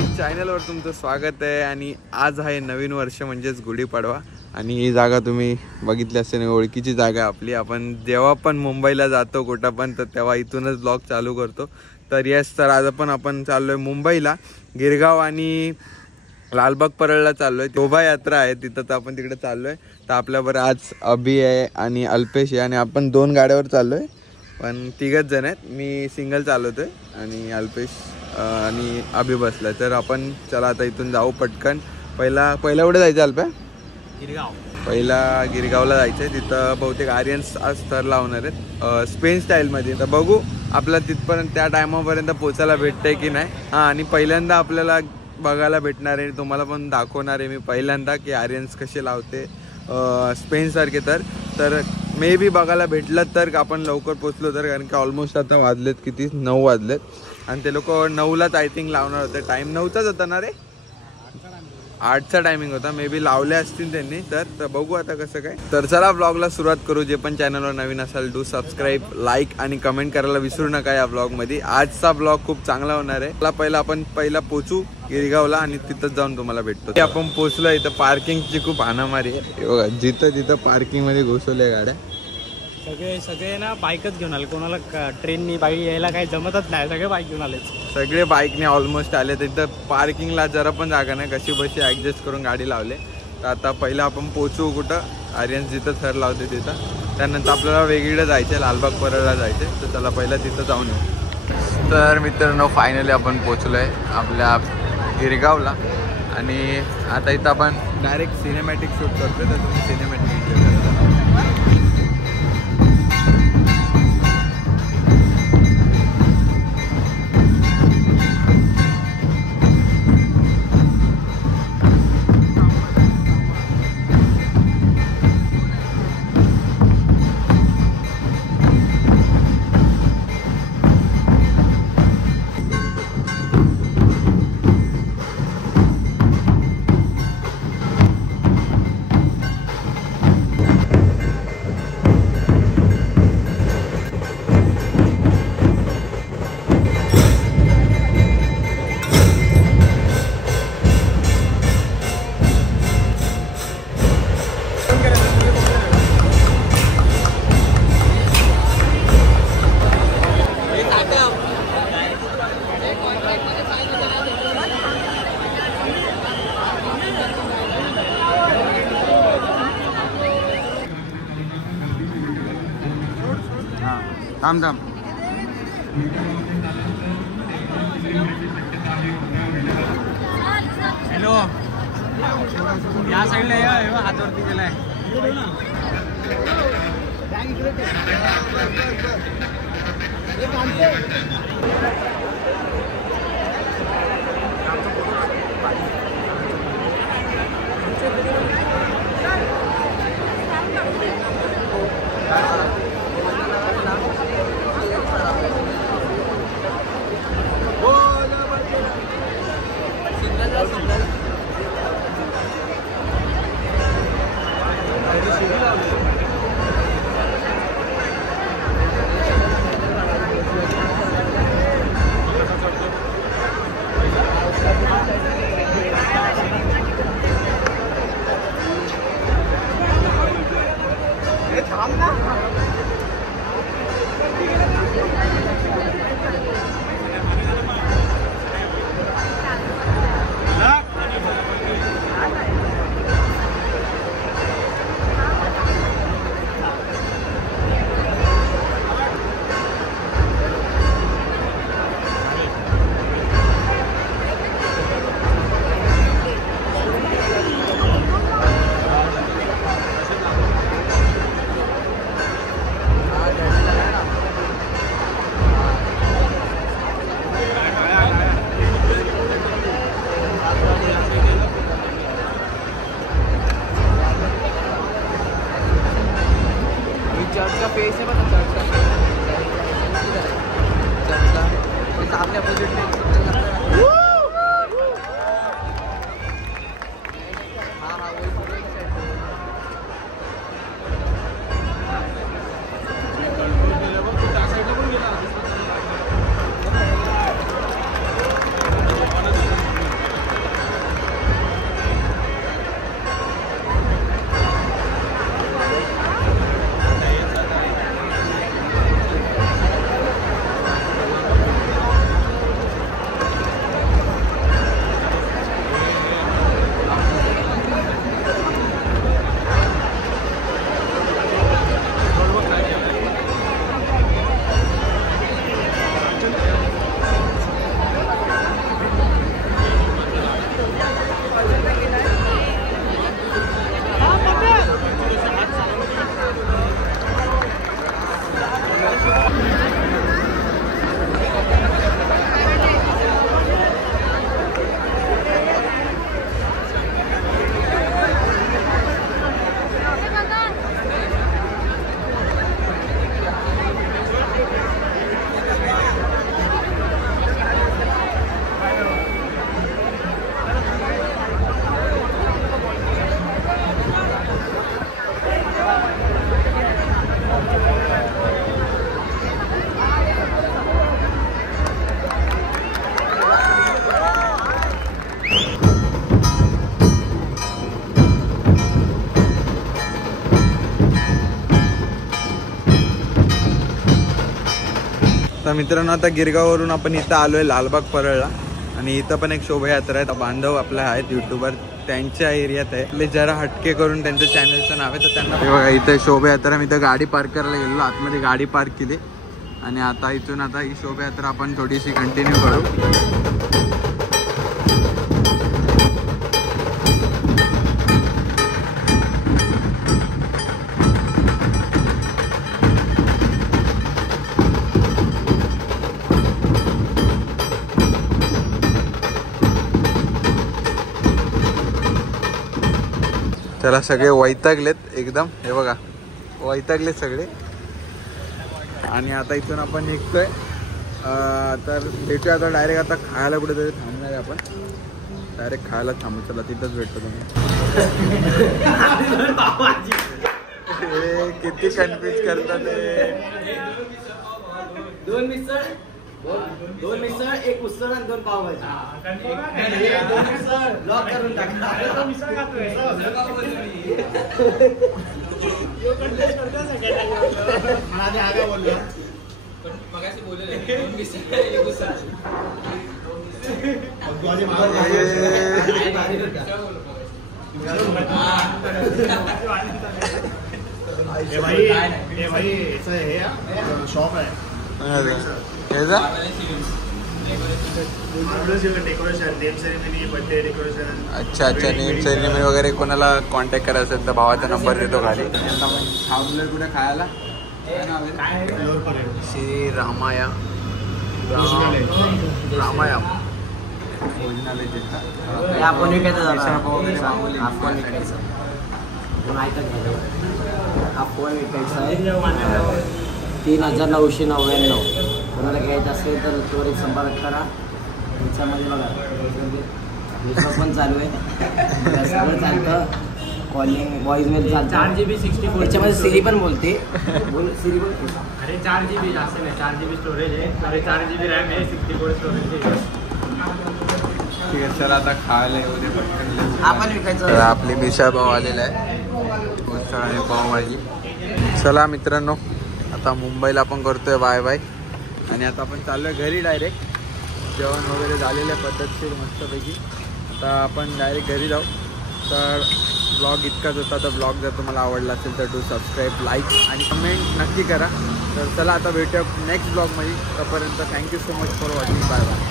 Guys चॅनलवर तुमचं स्वागत आहे आणि आज आहे नवीन वर्ष म्हणजेच गुढीपाडवा आणि ही जागा तुम्ही बघितली असेल ओळखीची जागा आपली. आपण जेव्हा पण मुंबईला जातो कुठं पण तर तेव्हा इथूनच ब्लॉग चालू करतो. तर यस तर आज आपण चाललोय मुंबईला गिरगाव आणि लालबाग परळला चाललोय. शोभायात्रा आहे तिथं तर आपण तिकडे चाललोय. तर आपल्याबरोबर आज अभि आहे आणि अल्पेश आहे आणि आपण 2 गाड्यावर चाललोय पण 3च जण आहेत. मी सिंगल चालवतोय आणि अल्पेश आणि अभि बसलाय. तर आपण चला आता इथून जाऊ पटकन. पहिला कुठे जायचं अल्प्या? गिरगाव. पहिला गिरगावला जायचंय. तिथं बहुतेक आर्यन्स आज थर लावणार आहेत स्पेन स्टाईलमध्ये. तर बघू आपला तिथपर्यंत त्या टायमापर्यंत पोचायला भेटतंय की नाही. हां आणि पहिल्यांदा आपल्याला बघायला भेटणार आहे तुम्हाला पण दाखवणार आहे मी पहिल्यांदा की आर्यन्स कसे लावते स्पेनसारखे. तर मे बी बघायला भेटलं तर आपण लवकर पोचलो तर, कारण की ऑलमोस्ट आता वाजलेत किती 9 वाजलेत आणि ते लोक 9लाच आय थिंक लावणार होते. टाईम 9चाच होता ना रे? 8चा टायमिंग होता. मे बी लावले असतील त्यांनी. तर बघू आता कसं काय. तर चला ब्लॉगला सुरुवात करू. जे पण चॅनलवर नवीन असाल डू सबस्क्राईब, लाईक आणि कमेंट करायला विसरू नका या ब्लॉगमध्ये. आजचा ब्लॉग खूप चांगला होणार आहे. आपण पहिला पोचू गिरगावला आणि तिथंच जाऊन तुम्हाला भेटतो. आपण पोचलो. इथं पार्किंगची खूप हाणामारी आहे. बघा जिथं पार्किंगमध्ये घुसवल्या गाड्या. सगळे ना बाईकच घेऊन आले. कोणाला ट्रेननी बाईक यायला काही जमतच नाही. सगळे बाईक घेऊन आले. सगळे बाईकने ऑलमोस्ट आले. तिथं पार्किंगला जरा पण जागा नाही. कशी बशी ॲडजस्ट करून गाडी लावले. तर आता पहिला आपण पोचू कुठं आर्यन्स जिथं थर लावते तिथं. त्यानंतर आपल्याला वेगळीकडे जायचं आहे लालबाग परळला जायचं आहे. तर चला पहिला तिथं जाऊन येऊ. तर मित्रांनो फायनली आपण पोचलो आहे आपल्या गिरगावला आणि आता इथं आपण डायरेक्ट सिनेमॅटिक शूट करतो. तर तुम्ही सिनेमॅटिक एन्जॉय करता. थांब हॅलो या साईडला हातवरती गेलाय. तर मित्रांनो आता गिरगाववरून आपण इथं आलोय लालबाग परळला आणि इथं पण एक शोभायात्रा आहे. बांधव आपल्या आहेत युट्यूबर, त्यांच्या एरियात आहे. आपले जरा हटके करून त्यांचं चॅनलचं नाव आहे. तर त्यांना बघा इथं शोभायात्रा. मी इथं गाडी पार्क करायला गेलो, आतमध्ये गाडी पार्क केली आणि आता इथून आता ही शोभायात्रा आपण थोडीशी कंटिन्यू करू. त्याला सगळे वैतागलेत एकदम, हे बघा वैतागलेत सगळे. आणि आता इथून आपण निघतोय. तर भेटूया आता डायरेक्ट. आता खायला कुठेतरी थांबणार आहे आपण. डायरेक्ट खायला थांबू. चला तिथंच भेटतो तुम्ही. किती कन्फ्युज करतात दोन मिसळ, एक उसळ आणि 2 पावभाजी. ब्लॉक करून टाका. शॉप आहे. अच्छा अच्छा, नेम सेरेमनी वगैरे कोणाला कॉन्टॅक्ट करायचं असेल तर भावाचा नंबर देतो खाली. थांबलोय कुठे खायला? श्री रामाया रामाया भोजनालय. आपण विकायचं आपण विकायचं आपण विकायचं 3,999. कोणाला घ्यायचं असेल तर त्वरित संपर्क करा. त्याच्यामध्ये बघा नेटवर्क पण चालू आहे, सगळं चालतं. कॉलिंग व्हॉइसमेल चालतं. 4GB 64. त्याच्यामध्ये सिरी पण बोलते. सिरी बोलते. अरे 4GB जास्त नाही, 4GB स्टोरेज आहे. अरे 4GB रॅम आहे, 64 स्टोरेज आहे. ठीक आहे, चला आता खायला येऊ दे पटकन. आपण विकायचं. आपली मिसळ पाव आलेला आहे, मिसळ आणि पावभाजी. चला मित्रांनो, आता मुंबईला आपण करतोय बाय बाय. आणि आता आपण चाललोय घरी डायरेक्ट. जेवण वगैरे झालेलं आहे पद्धतशीर मस्तपैकी. आता आपण डायरेक्ट घरी जाऊ. तर ब्लॉग इतकाच होता. तर ब्लॉग जर तुम्हाला आवडला असेल तर डू सबस्क्राईब, लाईक आणि कमेंट नक्की करा. तर चला आता भेटूया नेक्स्ट ब्लॉगमध्ये. तोपर्यंत thank you so much for watching. Bye bye.